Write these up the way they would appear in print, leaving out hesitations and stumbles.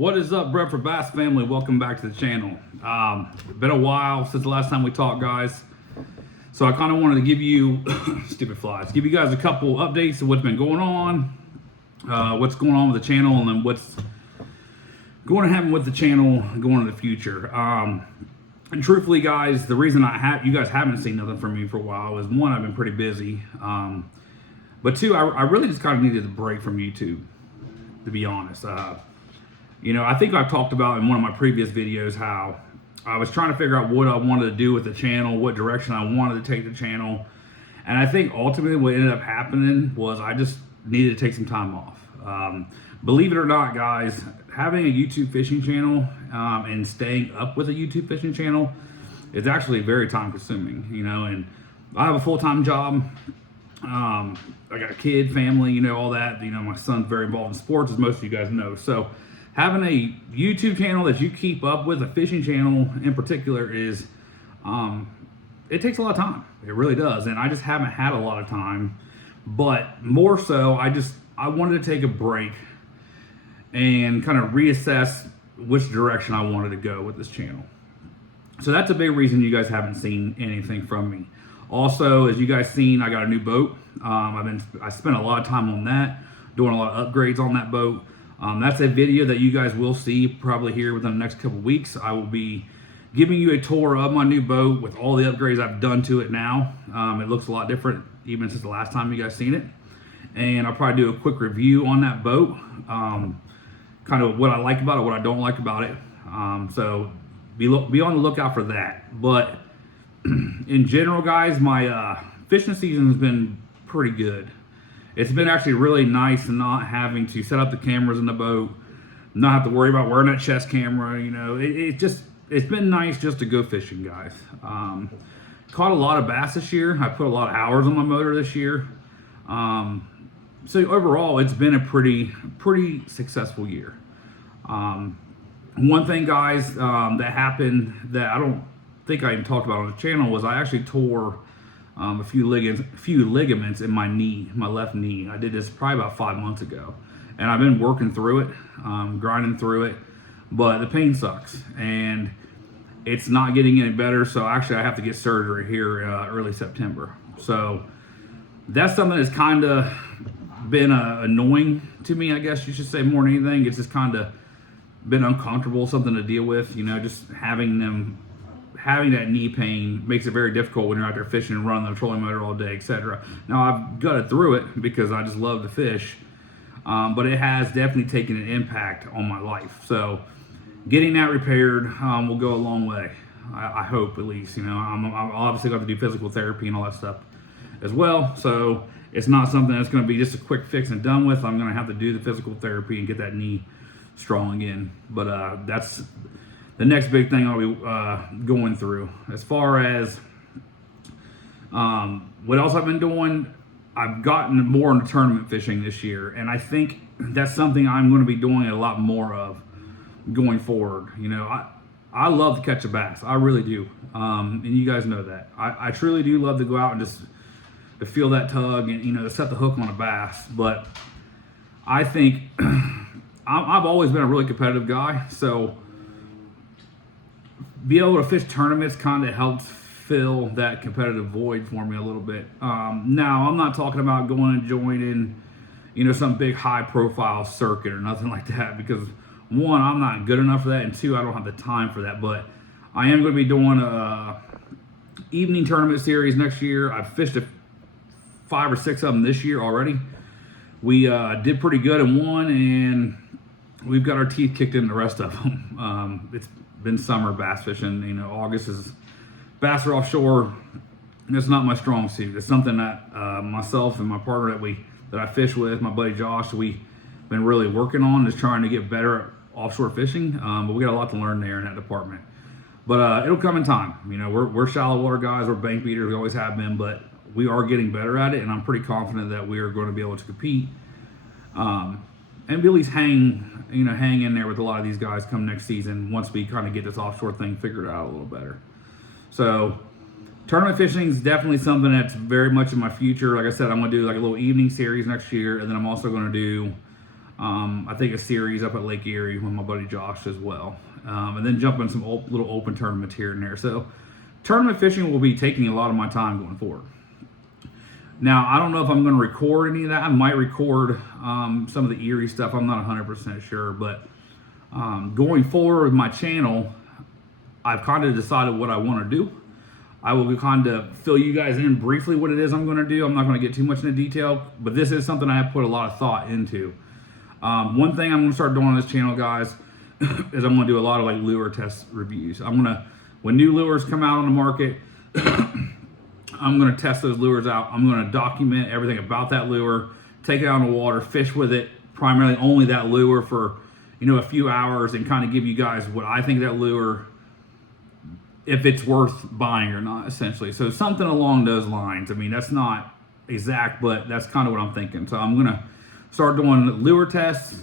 What is up, Bradford Bass family? Welcome back to the channel. Been a while since the last time we talked, guys. So I kind of wanted to give you, stupid flies, give you guys a couple updates of what's been going on, what's going on with the channel, and then what's going to happen with the channel going into the future. And truthfully, guys, the reason you guys haven't seen nothing from me for a while is, one, I've been pretty busy. But two, I really just kind of needed a break from YouTube, to be honest. You know, I think I've talked about in one of my previous videos how I was trying to figure out what I wanted to do with the channel, what direction I wanted to take the channel. And I think ultimately what ended up happening was I just needed to take some time off. Believe it or not, guys, having a YouTube fishing channel and staying up with a YouTube fishing channel is actually very time consuming, you know, and I have a full-time job. I got a kid, family, you know, all that. You know, my son's very involved in sports, as most of you guys know. So having a YouTube channel that you keep up with, a fishing channel in particular, is it takes a lot of time. It really does. And I just haven't had a lot of time. But more so, I wanted to take a break and kind of reassess which direction I wanted to go with this channel. So that's a big reason you guys haven't seen anything from me. Also, as you guys seen, I got a new boat. I spent a lot of time on that, doing a lot of upgrades on that boat. That's a video that you guys will see probably here within the next couple of weeks. I will be giving you a tour of my new boat with all the upgrades I've done to it now. It looks a lot different even since the last time you guys seen it. And I'll probably do a quick review on that boat, kind of what I like about it, what I don't like about it. So be on the lookout for that. But in general, guys, my fishing season has been pretty good. It's been actually really nice not having to set up the cameras in the boat, not have to worry about wearing that chest camera. You know, it's been nice just to go fishing, guys. Caught a lot of bass this year. I put a lot of hours on my motor this year. So overall, it's been a pretty successful year. One thing, guys, that happened that I don't think I even talked about on the channel was I actually tore a few ligaments in my knee, my left knee. I did this probably about 5 months ago, and I've been working through it, grinding through it, but the pain sucks, and it's not getting any better. So actually, I have to get surgery here early September. So that's something that's kind of been annoying to me, I guess you should say, more than anything. It's just kind of been uncomfortable, something to deal with. You know, just having that knee pain makes it very difficult when you're out there fishing and running the trolling motor all day, etc. Now, I've gutted through it because I just love to fish, but it has definitely taken an impact on my life. So getting that repaired will go a long way, I hope, at least. You know, I'm obviously going to do physical therapy and all that stuff as well. So it's not something that's going to be just a quick fix and done with. I'm going to have to do the physical therapy and get that knee strong again. But that's the next big thing I'll be going through. As far as what else I've been doing, I've gotten more into tournament fishing this year, and I think that's something I'm going to be doing a lot more of going forward. You know, I love to catch a bass. I really do, and you guys know that. I truly do love to go out and just to feel that tug and, you know, to set the hook on a bass. But I think I've always been a really competitive guy, so be able to fish tournaments kind of helps fill that competitive void for me a little bit. Now, I'm not talking about going and joining, you know, some big high-profile circuit or nothing like that, because one, I'm not good enough for that, and two, I don't have the time for that. But I am going to be doing a evening tournament series next year. I've fished 5 or 6 of them this year already. We did pretty good in one, and we've got our teeth kicked in the rest of them. It's been summer bass fishing. You know, August is bass are offshore, and it's not my strong suit. It's something that myself and my partner that I fish with, my buddy Josh, we've been really working on, is trying to get better at offshore fishing. But we got a lot to learn there in that department. But it'll come in time. You know, we're shallow water guys, we're bank beaters, we always have been, but we are getting better at it, and I'm pretty confident that we are going to be able to compete and be at least hang in there with a lot of these guys come next season once we kind of get this offshore thing figured out a little better. So tournament fishing is definitely something that's very much in my future. Like I said, I'm going to do like a little evening series next year, and then I'm also going to do I think a series up at Lake Erie with my buddy Josh as well. And then jump in some little open tournaments here and there. So tournament fishing will be taking a lot of my time going forward. Now, I don't know if I'm going to record any of that. I might record some of the Erie stuff. I'm not 100% sure. But going forward with my channel, I've kind of decided what I want to do. I will kind of fill you guys in briefly what it is I'm going to do. I'm not going to get too much into detail, but this is something I have put a lot of thought into. One thing I'm going to start doing on this channel, guys, is I'm going to do a lot of like lure test reviews. When new lures come out on the market, I'm going to test those lures out. I'm going to document everything about that lure, take it out in the water, fish with it, primarily only that lure for, a few hours, and kind of give you guys what I think that lure, if it's worth buying or not, essentially. So something along those lines. I mean, that's not exact, but that's kind of what I'm thinking. So I'm going to start doing lure tests.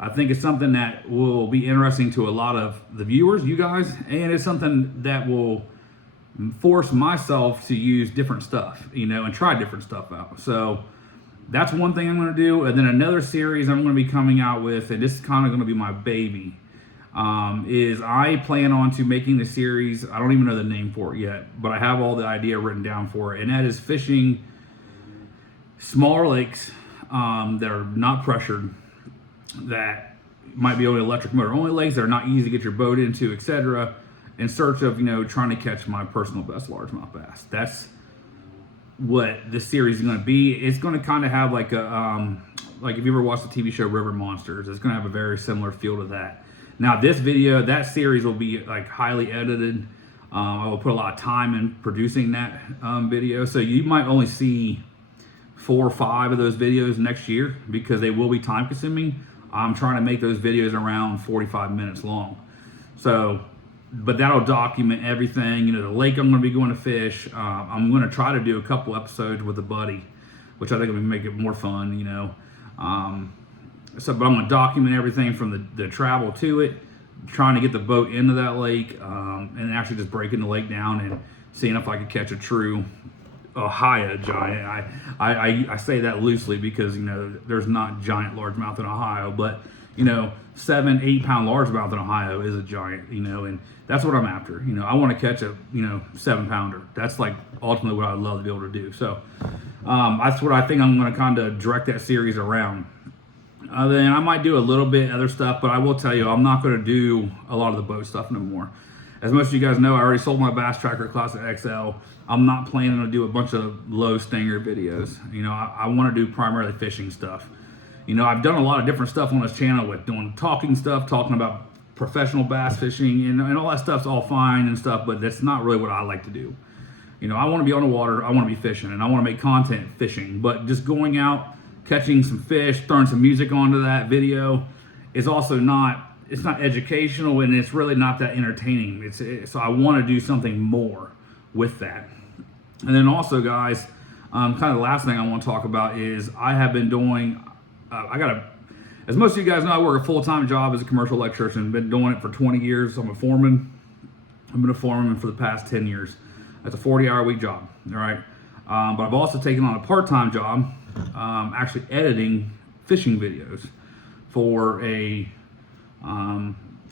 I think it's something that will be interesting to a lot of the viewers, you guys, and it's something that will force myself to use different stuff, and try different stuff out. So that's one thing I'm going to do. And then another series I'm going to be coming out with, and this is kind of going to be my baby, is I plan on to making the series. I don't even know the name for it yet, but I have all the idea written down for it, and that is fishing smaller lakes that are not pressured, that might be only electric motor only lakes that are not easy to get your boat into, etc., in search of trying to catch my personal best largemouth bass. That's what this series is going to be. It's going to kind of have like a like if you ever watched the TV show River Monsters, it's going to have a very similar feel to that. Now this video, that series will be like highly edited. I will put a lot of time in producing that video, so you might only see 4 or 5 of those videos next year because they will be time consuming. I'm trying to make those videos around 45 minutes long. So, but that'll document everything. The lake I'm going to be going to fish. I'm going to try to do a couple episodes with a buddy, which I think will make it more fun, but I'm going to document everything from the travel to it, trying to get the boat into that lake, and actually just breaking the lake down and seeing if I could catch a true Ohio giant. I say that loosely because there's not giant largemouth in Ohio, but 7-8 pound largemouth in Ohio is a giant, and that's what I'm after. I want to catch a 7 pounder. That's like ultimately what I'd love to be able to do. So that's what I think I'm going to kind of direct that series around. Then I might do a little bit other stuff, but I will tell you I'm not going to do a lot of the boat stuff no more. As most of you guys know, I already sold my Bass Tracker Classic XL. I'm not planning to do a bunch of low stinger videos. I want to do primarily fishing stuff. I've done a lot of different stuff on this channel with doing talking stuff, talking about professional bass fishing, and all that stuff's all fine and stuff, but that's not really what I like to do. I want to be on the water, I want to be fishing, and I want to make content fishing, but just going out, catching some fish, throwing some music onto that video is also not, it's not educational, and it's really not that entertaining. So I want to do something more with that. And then also, guys, kind of the last thing I want to talk about is I have been doing, as most of you guys know, I work a full-time job as a commercial electrician. Been doing it for 20 years. I'm a foreman. I've been a foreman for the past 10 years. That's a 40-hour-a-week job, all right? But I've also taken on a part-time job, actually editing fishing videos for a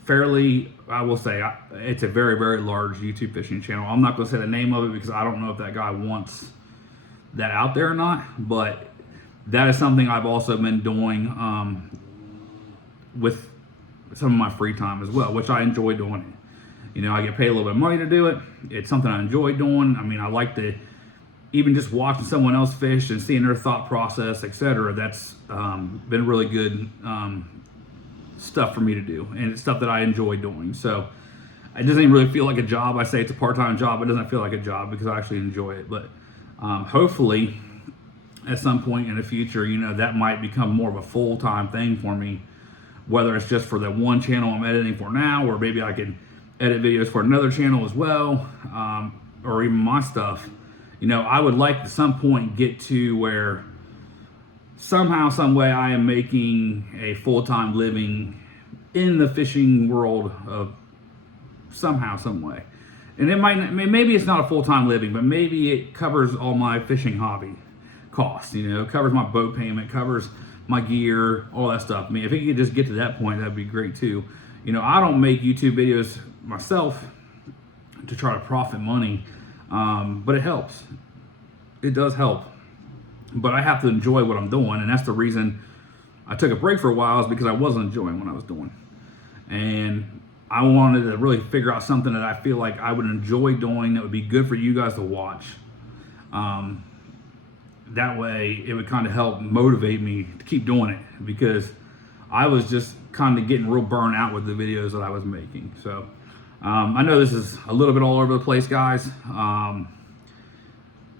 fairly, I will say, it's a very, very large YouTube fishing channel. I'm not going to say the name of it because I don't know if that guy wants that out there or not, but that is something I've also been doing with some of my free time as well, which I enjoy doing it. I get paid a little bit of money to do it. It's something I enjoy doing. I mean, I like to, even just watching someone else fish and seeing their thought process, etc. That's been really good stuff for me to do, and it's stuff that I enjoy doing. So it doesn't even really feel like a job. I say it's a part-time job. It doesn't feel like a job because I actually enjoy it. But hopefully at some point in the future, that might become more of a full-time thing for me, whether it's just for the one channel I'm editing for now, or maybe I can edit videos for another channel as well, or even my stuff. I would like to some point get to where somehow, some way, I am making a full-time living in the fishing world of somehow, some way. And maybe it's not a full-time living, but maybe it covers all my fishing hobby costs. Covers my boat payment, covers my gear, all that stuff. I mean, if it could just get to that point, that'd be great too. You know, I don't make YouTube videos myself to try to profit money, but it helps. It does help. But I have to enjoy what I'm doing, and that's the reason I took a break for a while, is because I wasn't enjoying what I was doing. And I wanted to really figure out something that I feel like I would enjoy doing, that would be good for you guys to watch. That way it would kind of help motivate me to keep doing it, because I was just kind of getting real burnt out with the videos that I was making. So I know this is a little bit all over the place, guys.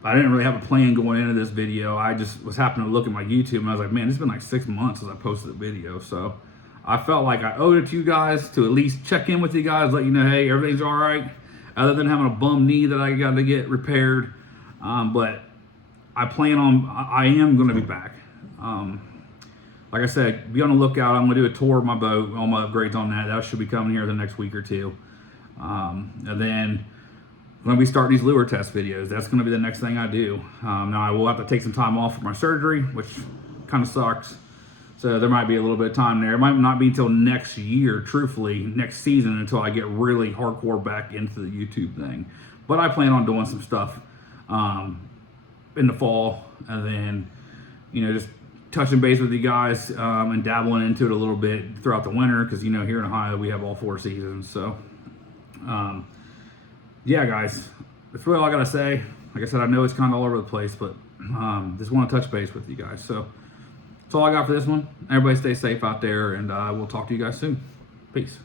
I didn't really have a plan going into this video. I just was happening to look at my YouTube, and I was like, man, it's been like 6 months since I posted a video. So I felt like I owed it to you guys to at least check in with you guys, let you know, hey, everything's all right, other than having a bum knee that I got to get repaired. But I am going to be back. Like I said, be on the lookout. I'm going to do a tour of my boat, all my upgrades on that. That should be coming here the next week or two. And then I'm going to be starting these lure test videos. That's going to be the next thing I do. Now I will have to take some time off for my surgery, which kind of sucks. So there might be a little bit of time there. It might not be until next year, truthfully, next season, until I get really hardcore back into the YouTube thing. But I plan on doing some stuff in the fall, and then, you know, just touching base with you guys and dabbling into it a little bit throughout the winter, because, you know, here in Ohio we have all 4 seasons. So yeah, guys, that's really all I gotta say. Like I said, I know it's kind of all over the place, but just want to touch base with you guys. So that's all I got for this one. Everybody stay safe out there, and we'll talk to you guys soon. Peace.